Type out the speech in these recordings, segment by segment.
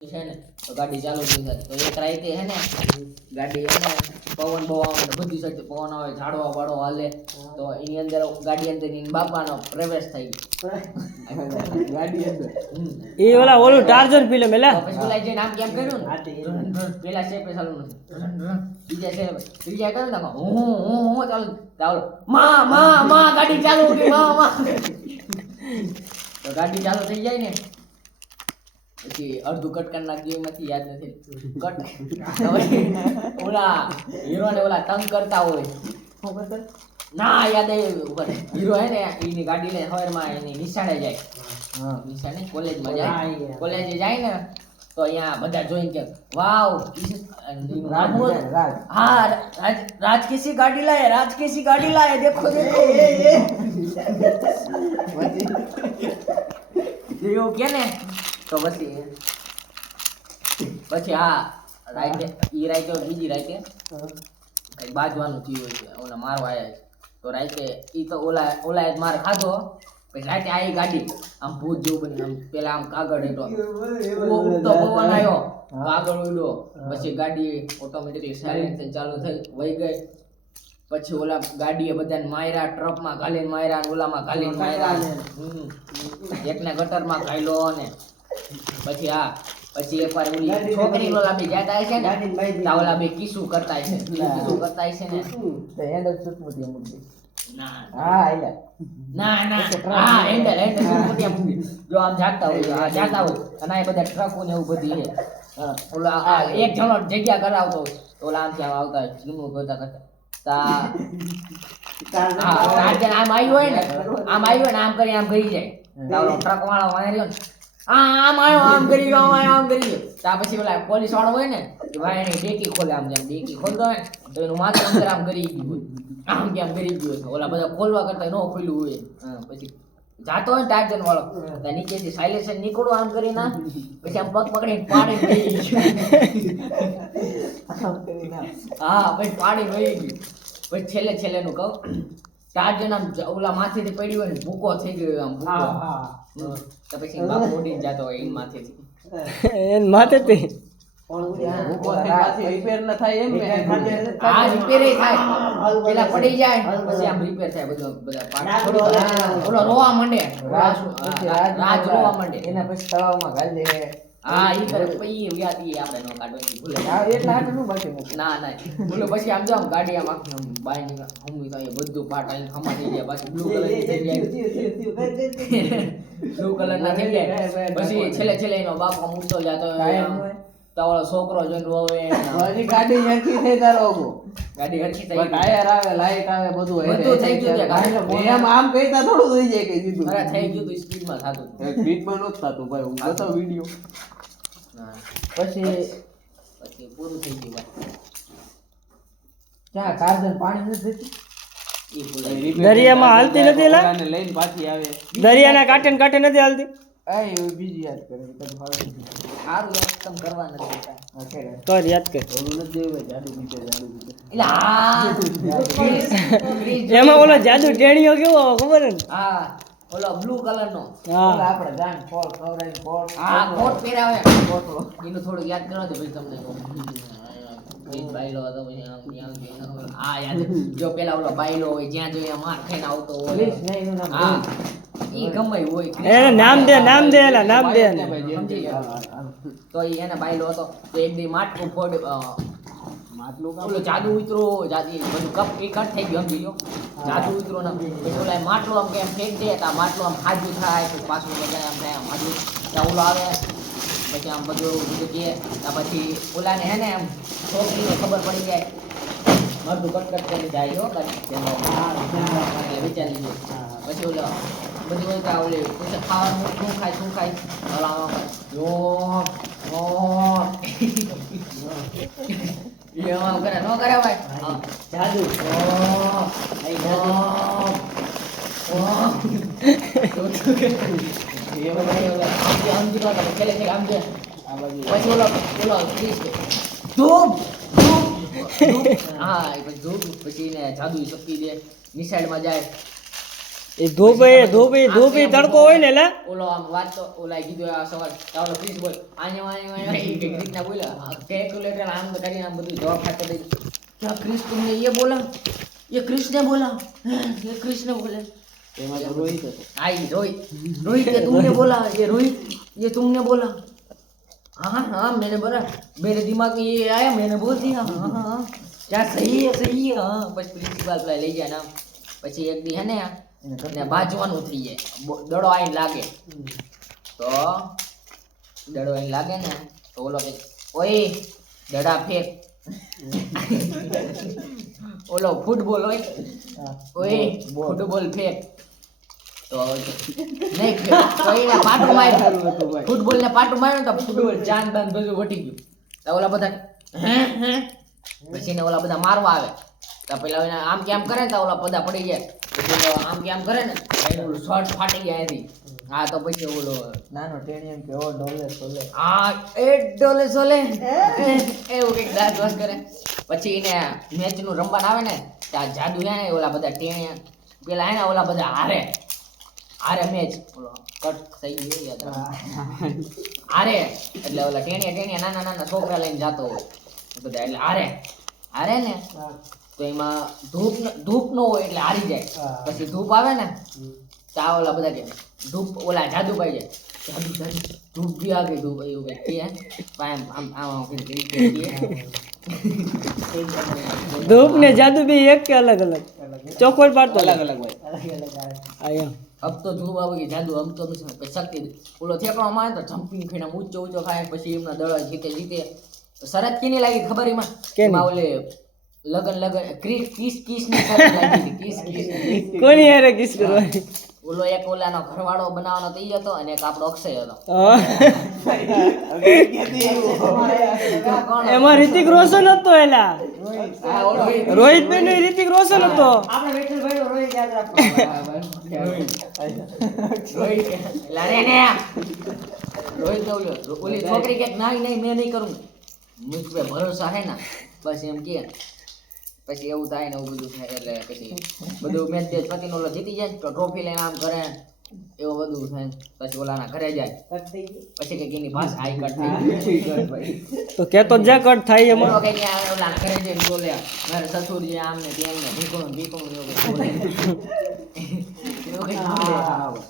છે ને તો ગાડી ચાલુ થઈ જાય તો એક રાઈતે હે ને ગાડી હે ને પવન બહુ આવે ને બધી સાઈડ પવન આવે ઝાડવા બાડો હાલે તો એની અંદર ગાડી અંદર એની બાપાનો પ્રવેશ થઈ ગાડી અંદર એ ઓલા ઓલું ટાર્ઝન ફિલ્મ એલા પછી બોલાય જે નામ કેમ કર્યું ને પેલા છે પેલા બીજા છે ત્રીજા કર્યું ને હું ચાલુ ચાલો માં ગાડી ચાલુ ઉઠી માં તો ગાડી ચાલુ થઈ જાય ને પછી અડધું કટકાન નાખી એમાંથી યાદ નથી કટ ઓલા હીરો ને ઓલા તંગ કરતા હોય ના યાદ આવ્યું હીરો હે ને એની ગાડી લઈને સવારમાં એની નિશાળે જાય નિશાળે કોલેજમાં જાય કોલેજે જાય ને તો અહીંયા બધા જોઈને કે વાવ हाँ राज किसी गाड़ी लाए राज किसी गाड़ी लाए देखो देखो એવું કે ને તો પછી હા રાઈતે ઈ રાઈતે બીજી રાઈતે કઈ બાજવાનું થયું હોય છે ઓલા મારવા આયા છે તો રાઈતે ઈ તો ઓલા માર ખાધો પછી રાઈતે આવી ગાડી આમ ભૂત જેવું બની આમ પેલા આમ કાગળ હેઠો ઉડતો પવન આવ્યો કાગળ ઉડ્યો પછી ગાડી ઓટોમેટિકલી સાયલેન્ટ થઈ ચાલુ થઈ વહી ગઈ પછી ઓલા ગાડીએ બધાને માર્યા ટ્રકમાં ઘાલીને માર્યા ને ઓલામાં ઘાલીને માર્યા એકને ગટરમાં ઘાયલો ને પછી પછી એકવાર ઓલી છોકરી ઓલા બે જાતા છે ને ઓલા બે કિસ્સું કરતા છે ને તો હેન્ડલ સુટમુતી મૂકી ના હેન્ડલ સુટમુતી મૂકી જો આમ જાતા હોય અને આ બધા ટ્રકો ને એવું બધી છે ઓલા એક જણો જગ્યા કરાવતો હોય ઓલા આમથી આમ આવતા હોય જૂનું કરતા આમ આવ્યું હોય ને આમ કરી આમ ગઈ જાય ટ્રક વાળો માર્યો ને આમ આવ્યો આમ કરી ગયો આમ કરી ગયો ત્યાં પછી ઓલા પોલીસ વાળો હોય ને કે ભાઈ એની ડેકી ખોલે આમ જેમ ડેકી ખોલતો હોય ને તો એનું માથું અંદર આમ કરી ગયું હોય આમ કેમ કરી ગયું હોય ઓલા બધા ખોલવા કરતા ન ખોલ્યું હોય પછી જાતો હોય ને ટાર્જન વાળો ત્યાં નીચેથી સાયલેન્સર નીકળો આમ કરી ના પછી આમ પગ પકડીને પાડી વહી ગયું હા પછી પાડી વહી ગયું પછી છેલ્લે નું કહું ટાર્જન આમ ઓલા માથેથી પડ્યું હોય ને ભૂકો થઈ ગયો આમ ભૂકો તો પછી બાપ ઉડીને જતો હોય એની માથેથી એન માથેથી રિપેર ન થાય એમ હા રિપેર થાય પેલા પડી જાય પછી આમ રિપેર થાય બધા પાર્ટ ઓલો રોવા માંડે રાજ રોવા માંડે એના પછી તળાવમાં ગાલ દે હા ઈ કરે પછી વ્યાતી આપણે નો કાઢવાની ભૂલે એટલે આટલું બાકી ના બોલો પછી આમ જાવ ગાડી આમ આખી બાય ની હમું તો બધું પાર્ટ આઈ ખમા થઈ ગયા પાછી બ્લુ કલર ની થઈ જાય બ્લુ કલર ના થઈ જાય પછી છેલ્લે એનો બાપ મૂર્તો જાતો તાવળો છોકરો જોઈને રોવે મારી ગાડી હરખી થઈ તારો ગાડી હરખી થઈ ટાયર આવે લાઈટ આવે બધું થઈ ગયું એમ આમ કઈતા થોડું થઈ જાય કે દીધું અરે થઈ ગયું તો સ્પીડ માં થાતું સ્પીડ માં નહોતું થાતું ભાઈ હું બતાવ વિડિયો પછી પૂરું થઈ ગયું ભાઈ ક્યાં ચાર્જર પાણી નથી દેતી દરિયામાં હાલતી નથી લા લઈને પાછી આવે દરિયાના કાંઠે નથી હાલતી બીજી યાદ કરે સારું એકદમ કરવા નથી તો યાદ કર એમાં ઓલો જાદુ ટેણીઓ કેવો ખબર ને હા ઓલો બ્લુ કલર નો આપણે જાન ફોલ ખવરાઈ ફોલ કોટ પહેરાવે કોટ એનું થોડું યાદ કરો તો ભાઈ તમને બાયલો હતો યાદ જો પેલા ઓલો બાયલો હોય જ્યાં જોઈએ માર ખાઈને આવતો હોય હા ઈ ગમે હોય એને નામ દે એલા નામ દે તો ઈ એને બાયલો હતો તો એક દી માટલું ફોડ ઓલો જાદુ ઉતરો જાદી બધું કપ કટ થઈ ગયો સમજી ગયો જાદુ ઉતરો ને પછી ઓલા માટલું આમ કેમ ફેંક દે તા માટલું આમ ખાજુ થાય પછી પાછું બધા આમ થાય આમ ખાજુ ત્યાં ઓલો આવે પછી આમ બધું કે પછી ઓલાને હે ને આમ છોકરીને ખબર પડી જાય મરદું કટકટ કરી જાય હો વિચારી લે પછી ઓલો બધું હોય ત્યાં ઓલે પછી ખાવાનું શું ખાય ઓલા એમાં કરે ન કરે ભાઈ જાદુ પછી ઓલો ધૂપ હા પછી ધૂપ પછી જાદુ શક્તિ દે નિશાળમાં જાય એ ધૂપ તડકો હોય ને લા ઓલો આમ વાત તો ઓલા કીધું આ સવાલ તો ઓલો ક્રિસ બોલ આને એ કઈ રીતના બોલ્યા કેલ્ક્યુલેટર આમ કરીને આમ બધું જવાબ ખાતા દઈ क्या क्रिस तुमने ये बोला ये क्रिस ने बोला ये क्रिस ने बोला એમાં તો રોહિત હતો. आई रोहित रोहित ये तुमने बोला ये रोहित ये तुमने बोला हाँ हाँ मैंने बोला मेरे दिमाग में ये आया मैंने बोल दिया हाँ हाँ क्या सही है हाँ बस प्रिंसिपल પેલા લઈ ગયા નામ પછી એક દી હે ને બાજવાનું થઈ જાય દડો આઈને લાગે તો દડો આઈને લાગે ને તો ઓલો કે ઓય દડા ફેંક ઓલો ફૂટબોલ હોય ઓય ફૂટબોલ ફેંક તો નહીં તો એને પાટું માર્યું ફૂટબોલ ને પાટું માર્યું તો ફૂટબોલ જાન બાન બધું વટી ગયું તો ઓલા બધા હે પછી ને ઓલા બધા મારવા આવે તો પેલા એને આમ કે આમ કરે ને તો ઓલા બધા પડી જાય પછી આમ કે આમ કરે ને તો ઓલું શર્ટ ફાટી ગયા એથી હા તો પછી ઓલો નાનો ટેણી એમ કે ઓ ડોલે સોલે હા એ ડોલે સોલે એવું કંઈક દાંત વાસ કરે પછી એને મેચ નું રમવાનું આવે ને ત્યાં જાદુ હે ને ઓલા બધા ટેણિયા પેલા હે ને ઓલા બધા હારે મેચ ઓલો કટ થઈ ગયું યાદ હારે એટલે ઓલા ટેણિયા નાના નાના છોકરા લઈને જાતો હોય બધા એટલે હારે ને તો એમાં ધૂપ નો હોય એટલે હારી જાય પછી ધૂપ આવે ને તા ઓલા બધા કે ધૂપ ઓલા જાદુ પાઈ જાય જાદુ ધૂપ ભી આ ગઈ ધૂપ એવું કઈ આમ આમ ધૂપ ને જાદુ બી એક કે અલગ અલગ ચોખવટ પાડતો અલગ અલગ હોય. આયા अब तो धूप आ गई जादू हम तो शक्ति ओलो थेपड़ो मारे तो जंपिंग खीना ऊंचो ऊंचो खाए પછી એમના દળો જીતે તો શરત કેની લાગી ખબર એમાં ઓલે લગન કિસ ની શરત લાગી કિસ કોની હારે કિસ કરવાની ઓલો એક ઓલાનો ઘરવાળો બનાવવાનો તો ઈ હતો અને એક આપણો અક્ષય હતો એમાં રિતિક રોશન હતો એલા રોહિત ભાઈ નો રિતિક રોશન હતો આપણે વિઠ્ઠલભાઈ નો રોહિત યાદ રાખો. રોહિત લારે ને રોહિત ને ઓલી છોકરી કે નહીં मैं नहीं करूंगा मुझ पे भरोसा है ना बस એમ કે પછી એવું થાય ને એવું બધું થાય એટલે પછી બધું મેચ દેશ પતિનો ઓલો જીતી જાય તો ટ્રોફી લઈને આમ કરે એવું બધું થાય પછી ઓલાના ઘરે જાય પછી કે એની ભાષા હાઈ કટ થઈ ગઈ તો કેતો જા કટ થાય એમાં ઓલો કઈ આવે ઓલાના ઘરે જઈને બોલે મારે સસુરજી આમ ને ત્યાં ને ભીખું એવું બોલે એવું કઈ બોલે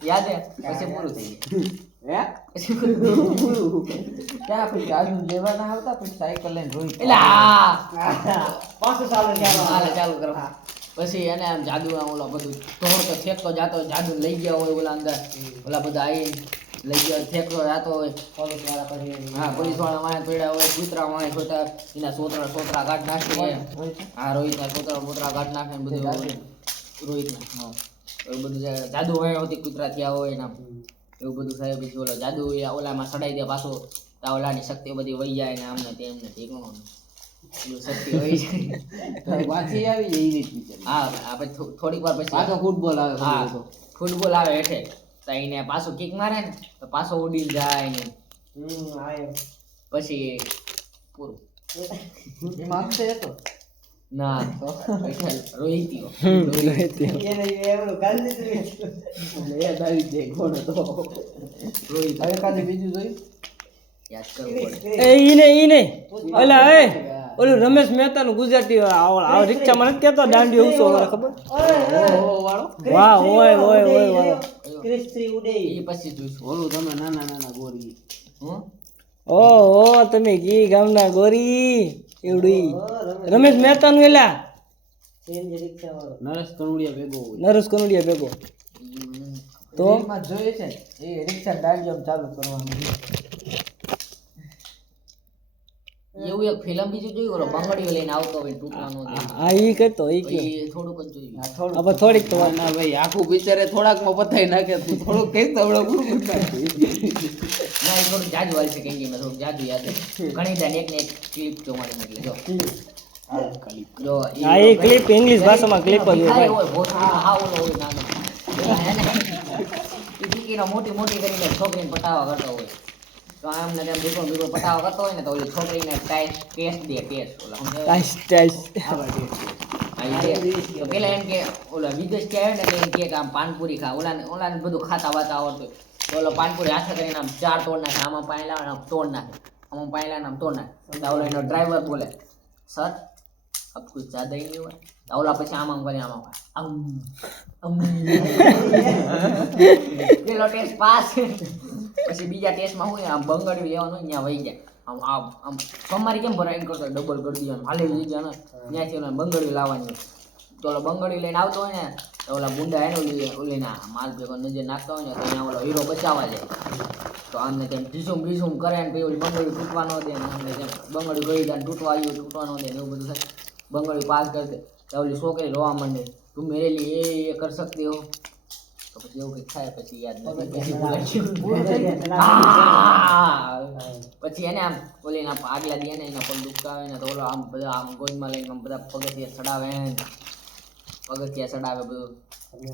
યાદ હે પછી પૂરું થઈ ગયું હે ક્યાં પછી જાદુ લેવાના આવતા પછી સાયકલ લઈને રોહિત એટલે હા 500 સાલ હાલે ચાલુ કરો પછી એને આમ જાદુ આમ ઓલો બધું તોડતો ફેંકતો જાતો જાદુ લઈ ગયા હોય ઓલા અંદર ઓલા બધા આવી લઈ ગયા ફેંકતો જાતો હોય પોલીસ વાળા કરી હા પોલીસ વાળા વાળા પડ્યા હોય કૂતરા વાળા છોટા એના સોતરા કાઢ નાખે હા રોહિતના સોતરા કાઢ નાખે ને બધું રોહિતના હા એવું બધું જાદુ હોય હોતી કૂતરા થયા હોય એના એવું બધું થાય પછી ઓલો જાદુ ઓલામાં સડાઈ દે પાછો તા ઓલાની શક્તિ બધી વહી જાય ને આમને તેમને ઠીકનું શક્તિ વહી જાય પાછી આવી જાય એ રીત વિચાર. હા આપણે થોડીક વાર પછી પાછો ફૂટબોલ આવે હા તો ફૂટબોલ આવે હેઠે તો એને પાછું કિક મારે ને તો પાછો ઉડી જાય ને આયો પછી પૂરું એમાં અક્ષય હતો ના તો રોહિતીઓ એને એવડું કાલ દીધું એટલે યાદ આવી જાય કોણ હતો રોહિત હવે કાલે બીજું જોયું યાદ કરવું પડે એ ઈને ઓલા એ ઓલું રમેશ મહેતા નું ગુજરાતી આ રિક્ષામાં નથી કેતો દાંડી ઉસો વાળો ખબર ઓહો વાળો વાહ ઓય વાળો ક્રિસ્તી ઉડે એ પછી જોઈશું ઓલું તમે નાના નાના ગોરી હું ઓ તમે જી ગામના ગોરી એવડી રમેશ મહેતા નું એલા નરેશ કનુડિયા ભેગો હોય નરેશ કનુડિયા ભેગો તો એમાં જોઈએ છે એ રિક્ષા દાંડિયામ ચાલુ કરવાનું એવું એક ફિલ્મ બીજું જોયું ઓલો બંગડીઓ લઈને આવતો હોય ટૂંકવાનો હા ઈ કરતો ઈ કે એ થોડુંક જ જોયું હવે થોડીક તો ના ભાઈ આખું બિચારે થોડાકમાં પતાઈ નાખે તું થોડુંક કઈ તો હમણાં પૂરું કરી ના એ થોડુંક જાદુ વાળી છે કેમ કે થોડુંક જાદુ યાદ છે ઘણી દાન એક ને એક ક્લિપ જોવાની એટલે જો હા એ ક્લિપ ઇંગ્લિશ ભાષામાં ક્લિપ જ હોય હોય ભાઈ ભોસડીમાં હા ઓલો હોય નાનો એ દીકરીનો મોટી મોટી કરીને છોકરીને પટાવા કરતો હોય તો આમને તેમ દીકરો પટાવા કરતો હોય ને તો ઓલી છોકરીને ટેસ્ટ દે ટેસ્ટ ઓલા ટાઈસ ટાઈસ હા, ઈ કે. તો પેલા એમ કે ઓલા વિદેશથી આવ્યો ને એટલે એમ કે આમ પાનપુરી ખા, ઓલાને બધું ખાતા વાતા આવડતું. તો ઓલો પાનપુરી હાથે કરીને આમ 4 તોડ નાખે, આમાં પાણી લાવે આમ તોડ નાખે, આમાં પાણી લાવે આમ તોડ નાખે. તો ઓલો એનો ડ્રાઈવર બોલે, સર અબ કુછ જ્યાદા ही नहीं हुआ. તો ઓલા પછી આમ કરીને આમ પેલો ટેસ્ટ પાસ. પછી બીજા ટેસ્ટમાં હું આમ બંગડી લેવાનું હોય ત્યાં વહી જાય. આમ તમારી કેમ ભરાઈને કરતો ડબલ કરી દીધું હાલે લઈ ગયા ને ત્યાંથી ઓલા બંગડી લાવવાની હોય. તો ઓલો બંગડી લઈને આવતો હોય ને તો ઓલા ગુંડા એને ઓલીને માલ ભેગો નજર નાખતા હોય ને તો અહીંયા ઓલો હીરો બચાવવા જાય. તો આમને તેમ ભીસુમ કરે ને પછી ઓલી બંગડી તૂટવા ન દે ને આમને તેમ બંગડી ગઈ જાય તૂટવા આવ્યું તૂટવા ન દે ને એવું બધું થાય. બંગડી પાસ કરી દે તો ઓલી છોકરી રોવા માંડે, તું મેરે લીએ ये कर सकते हो. તો પછી એવું કંઈક થાય પછી યાદ નથી પછી ભૂલાઈ ગયું. પછી એને આમ ઓલી આગલા દે ને એના પગ દુખતા હોય ને તો ઓલો આમ બધા આમ ગોદમાં લઈને આમ બધા પગથિયા ચડાવે બધું